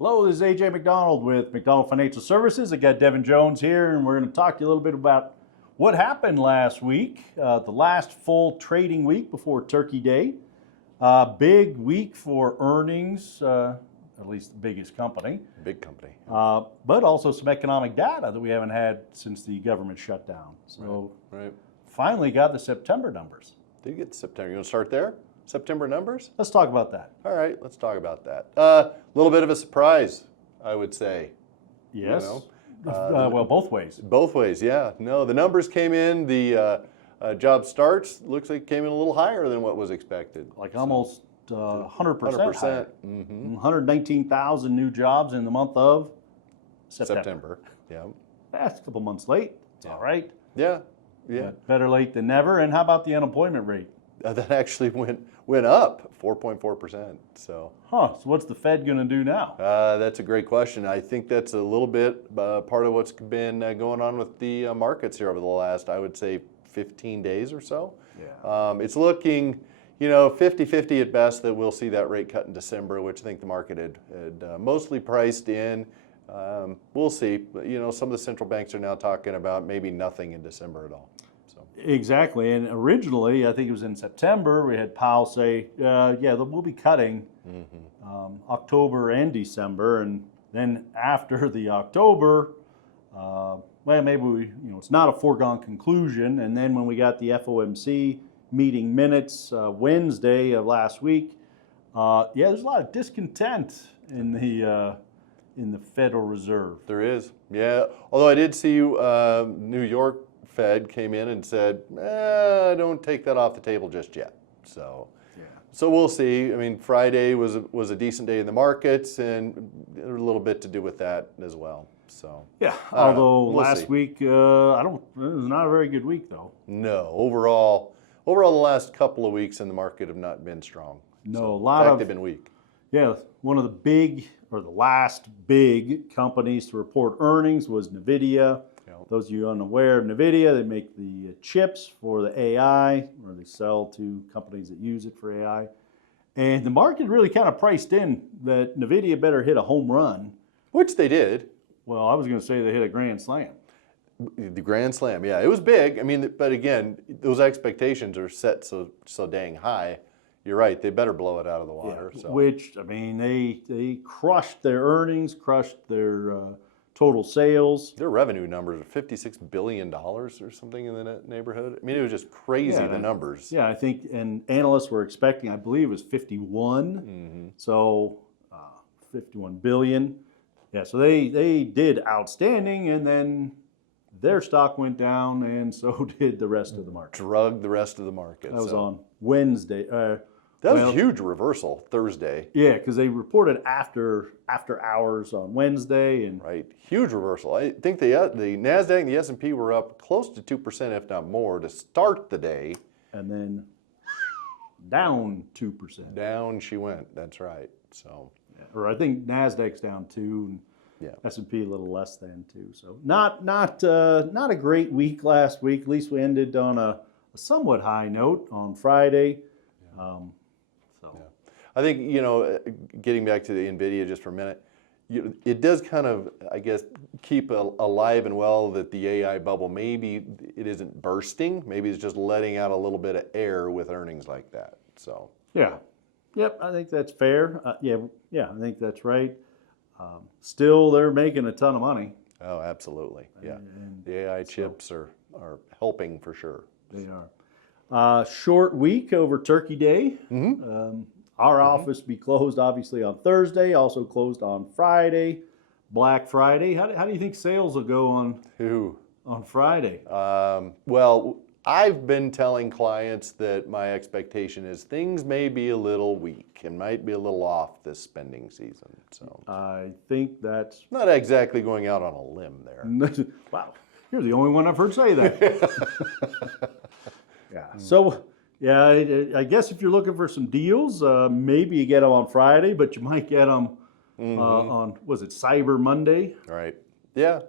Hello, this is AJ McDonald with McDonald Financial Services. I got Devin Jones here, and we're going to talk to you a little bit about what happened last week, the last full trading week before Turkey Day. Big week for earnings, at least the biggest company. Big company. But also some economic data that we haven't had since the government shutdown. So Right. finally got the September numbers. Did you get September? You want to start there? September numbers? Let's talk about that. All right, let's talk about that. A little bit of a surprise, I would say. Yes. You Well, both ways. Both ways, yeah. No, the numbers came in. The job starts looks like it came in a little higher than what was expected. Like almost 100%. 100%. Mm-hmm. 119,000 new jobs in the month of September. Yeah. That's a couple months late. It's all right. Yeah. But better late than never. And how about the unemployment rate? That actually went up 4.4%. So. So what's the Fed going to do now? That's a great question. I think that's a little bit part of what's been going on with the markets here over the last, I would say, 15 days or so. Yeah. It's looking, 50-50 at best that we'll see that rate cut in December, which I think the market had mostly priced in. We'll see. But, some of the central banks are now talking about maybe nothing in December at all. Exactly. And originally, I think it was in September, we had Powell say, we'll be cutting October and December. And then after the October, maybe it's not a foregone conclusion. And then when we got the FOMC meeting minutes Wednesday of last week, there's a lot of discontent in the Federal Reserve. There is, yeah. Although I did see New York Fed came in and said, don't take that off the table just yet. So we'll see. I mean, Friday was a decent day in the markets, and a little bit to do with that as well. So although we'll last see. week, it was not a very good week though. No, overall, the last couple of weeks in the market have not been strong. No, they've been weak. Yeah, one of the last big companies to report earnings was Nvidia. Those of you unaware of Nvidia, they make the chips for the AI, or they sell to companies that use it for AI. And the market really kind of priced in that Nvidia better hit a home run. Which they did. Well, I was going to say they hit a grand slam. The grand slam, yeah. It was big. I mean, but again, those expectations are set so dang high. You're right. They better blow it out of the water. Yeah, so. Which, I mean, they crushed their earnings, crushed their total sales. Their revenue numbers are $56 billion or something in the neighborhood. I mean, it was just crazy, the numbers. Yeah, I think, and analysts were expecting, I believe it was 51. Mm-hmm. So 51 billion. Yeah, so they did outstanding, and then their stock went down, and so did the rest of the market. Drugged the rest of the market. That was on Wednesday. That was a huge reversal Thursday. Yeah, because they reported after hours on Wednesday, and right, huge reversal. I think the Nasdaq and the S&P were up close to 2%, if not more, to start the day, and then down 2%. Down she went. That's right. So, or I think Nasdaq's down 2%. And S&P a little less than 2%. So not a great week last week. At least we ended on a somewhat high note on Friday. I think, getting back to the Nvidia just for a minute, it does kind of, I guess, keep alive and well that the AI bubble, maybe it isn't bursting. Maybe it's just letting out a little bit of air with earnings like that. So. Yeah. Yep, I think that's fair. I think that's right. Still, they're making a ton of money. Oh, absolutely. Yeah. And the AI chips are helping for sure. They are. Short week over Turkey Day. Mm-hmm. Our office be closed obviously on Thursday, also closed on Friday, Black Friday. How do you think sales will go on Friday? Well, I've been telling clients that my expectation is things may be a little weak and might be a little off this spending season. So I think that's not exactly going out on a limb there. Wow, you're the only one I've heard say that. Yeah. So. Yeah, I guess if you're looking for some deals, maybe you get them on Friday, but you might get them on, was it Cyber Monday? Right. Yeah.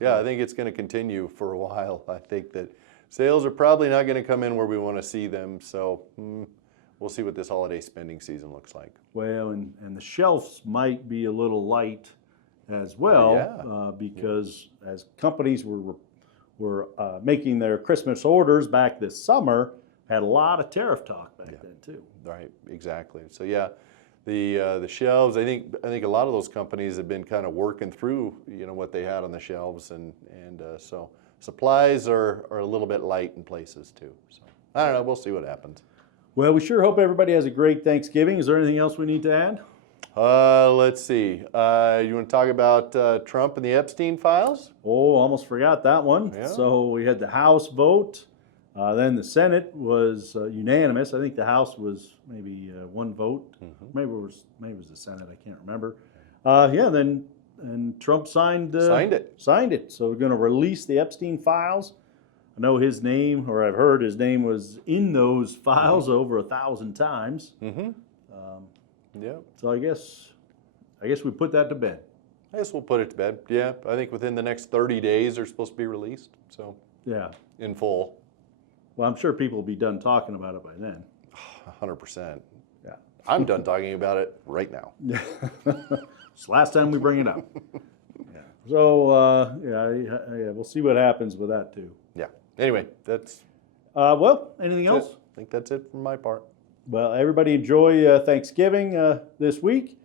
I think it's going to continue for a while. I think that sales are probably not going to come in where we want to see them, so we'll see what this holiday spending season looks like. Well, and the shelves might be a little light as well, Yeah. because as companies were making their Christmas orders back this summer, had a lot of tariff talk back then too. Right, exactly. So yeah, the shelves. I think a lot of those companies have been kind of working through what they had on the shelves, and so supplies are a little bit light in places too. So I don't know. We'll see what happens. Well, we sure hope everybody has a great Thanksgiving. Is there anything else we need to add? Let's see. You want to talk about Trump and the Epstein files? Oh, almost forgot that one. Yeah. So we had the House vote. Then the Senate was unanimous. I think the House was maybe one vote. Maybe it was the Senate. I can't remember. And Trump signed it. Signed it. So we're going to release the Epstein files. I know his name, or I've heard his name was in those files over 1,000 times. Yeah. So I guess we put that to bed. I guess we'll put it to bed. Yeah, I think within the next 30 days they're supposed to be released. So Yeah. in full. Well, I'm sure people will be done talking about it by then. 100%. Yeah. I'm done talking about it right now. It's the last time we bring it up. Yeah. So we'll see what happens with that too. Yeah. Anyway, that's Well, anything else? it. I think that's it from my part. Well, everybody enjoy Thanksgiving this week,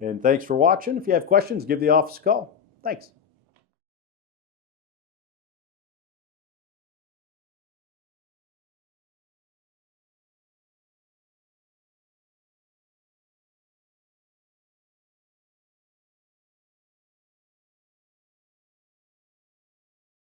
and thanks for watching. If you have questions, give the office a call. Thanks.